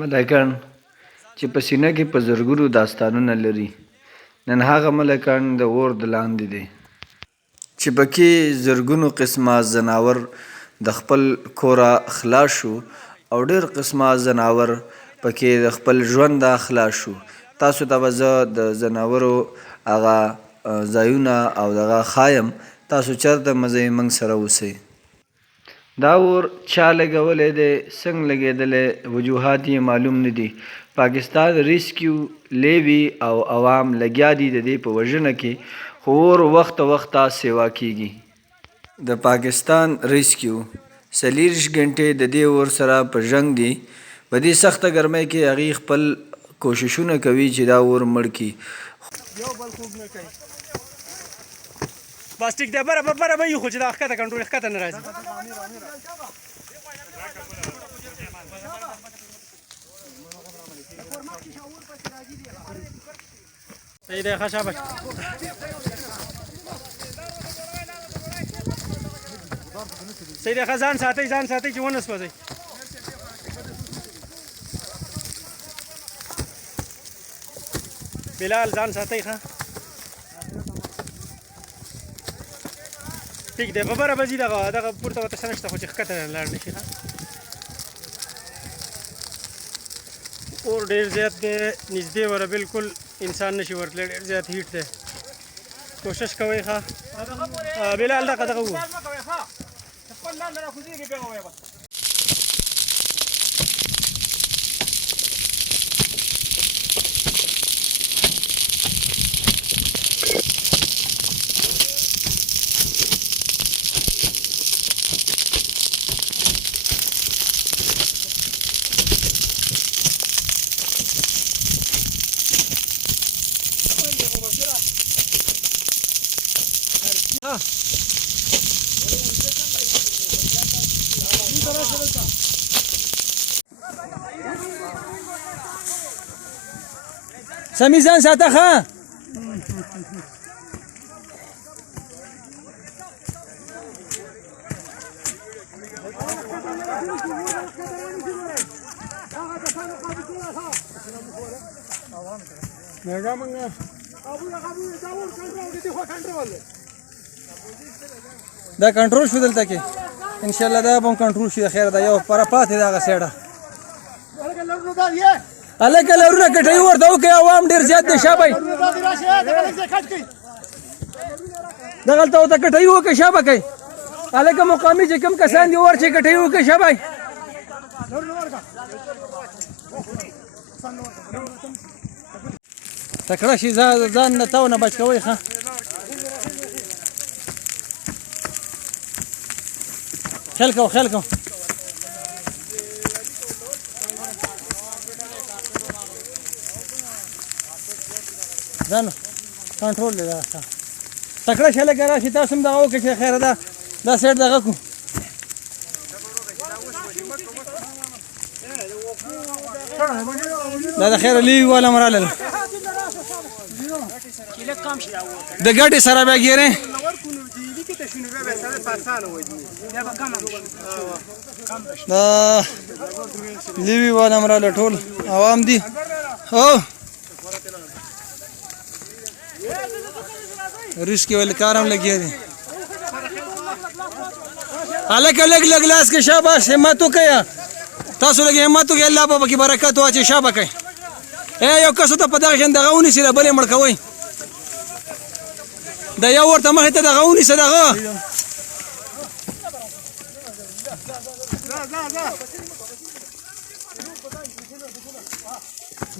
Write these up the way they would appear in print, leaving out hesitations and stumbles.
ملاکنډ چې په سینه کې په زرګونو داستانونه لري. نن هغه ملاکنډ د اور د لاندې دی چې پکې زرګونو قسمه ځناور د خپل کوره خلاص شو او ډېر قسمه ځناور پکې د خپل ژونده خلاص شو. تاسو ته به زه د ځناورو هغه ځایونه او دغه ښایم، تاسو چېرته مزئ موږ سره اوسئ. دا اور چا لګولی دی، څنګه لګېدلی، وجوهات یې معلوم نه دي. پاکستان رېسکیو، لیوی او عوام لګیا دي د دې په وژنه کې، خو اور وخته وخته سیوا کیږي. د پاکستان رېسکیو 24 غنټې د دې اور سره په جنګ دي. په دې سخته ګرمۍ کې هغوی خپل کوششونه کوي چې دا اور مړ کړي. یو بل خوب نه کوي. پلاستیک دی بره به یو خو چې دا ښکته کنټرول ښکته نه راځي. صحیح دی ښه شاباش. صحیح دی ښه ځان ساتئ چې ونه سوځئ. بلال ځان ساتئ ښه. ټیک دی په بره به ځي دغه پورته ورته څه نشته خو چې ښکته لاړ نه شي. اور ډېر زیات دی، نږدې وره بالکل انسان نشي ورتلی، ډېر زیات هیټ دی. کوشش کوئ ښه. بلال دغه وو. سمی ځان ساته ښه. دا کنټرول شو دلته کې انشاءالله دا به هم کنټرول شي. خیر دا یو پره پاتې ده هغه سایډه. هلکه لرونه کټوي ورته وکړئ، عوام ډېر زیات دی. شابه دغلته ورته کټوي وکړئ. شابه کوي هلکه مقامي چې کوم کسان دي ورچې کټوي وکړئ. شابه تکړه شي، ځان نه تاو نه بچ کوئ ښه. خیال کو ځان کنټرول دی. دا تکړه شي هلکه راشي، تاسو هم دغه وکړئ چې خیره دا سایډ دغه کړو. دا د خیره لیوي والا هم راغلل د ګټې سره بیا ګیرې. دا لیوي والا هم راغله، ټول عوام دي. هو رېسکیو کار هم لګیا دی. هلکه لږ لاس کې شاباش، همت وکړئ تاسو، لږ همت وکړئ، الله به پکې برکت واچوي. شابه کوئ. یو کس ته په دغه شان دغه ونیسئ، د بل یې مړ کوئ. د یو ورته مخې ته دغه ونیسئ، دغه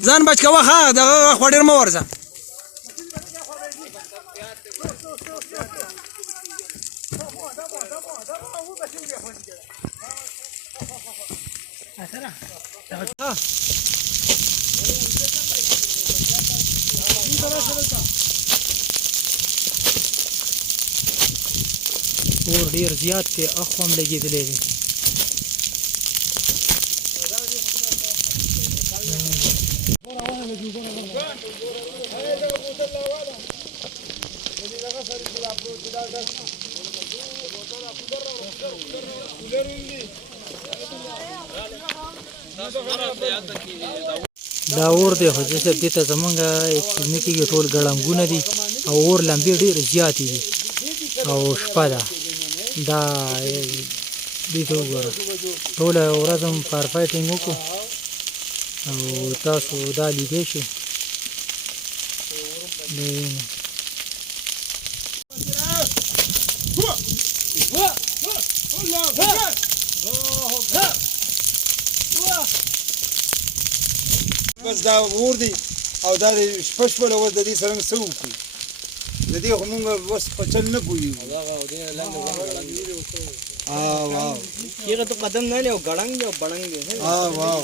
ځان بچ کوه ښه. دغه خوا ډېر مه ورځه. اور ډېر زیات دی، اخوا هم لګېدلی دی. دا اور دی خو چې دې ته زمونږ کلینیکي کې ټول ګړنګونه دي او اور لمبې ډېرې زیاتې دي او شپه ده دا دې ته وګوره ټوله ورځ هم فایر فایټینګ وکړو او تاسو دا لیدی شئ بس دا اور دی او دا شپه شپه له د دې سره څه وکړو د دې خو مونږ بس په چل نه پوهېږو یغه تو قدم نه له غړنګ او بړنګ واو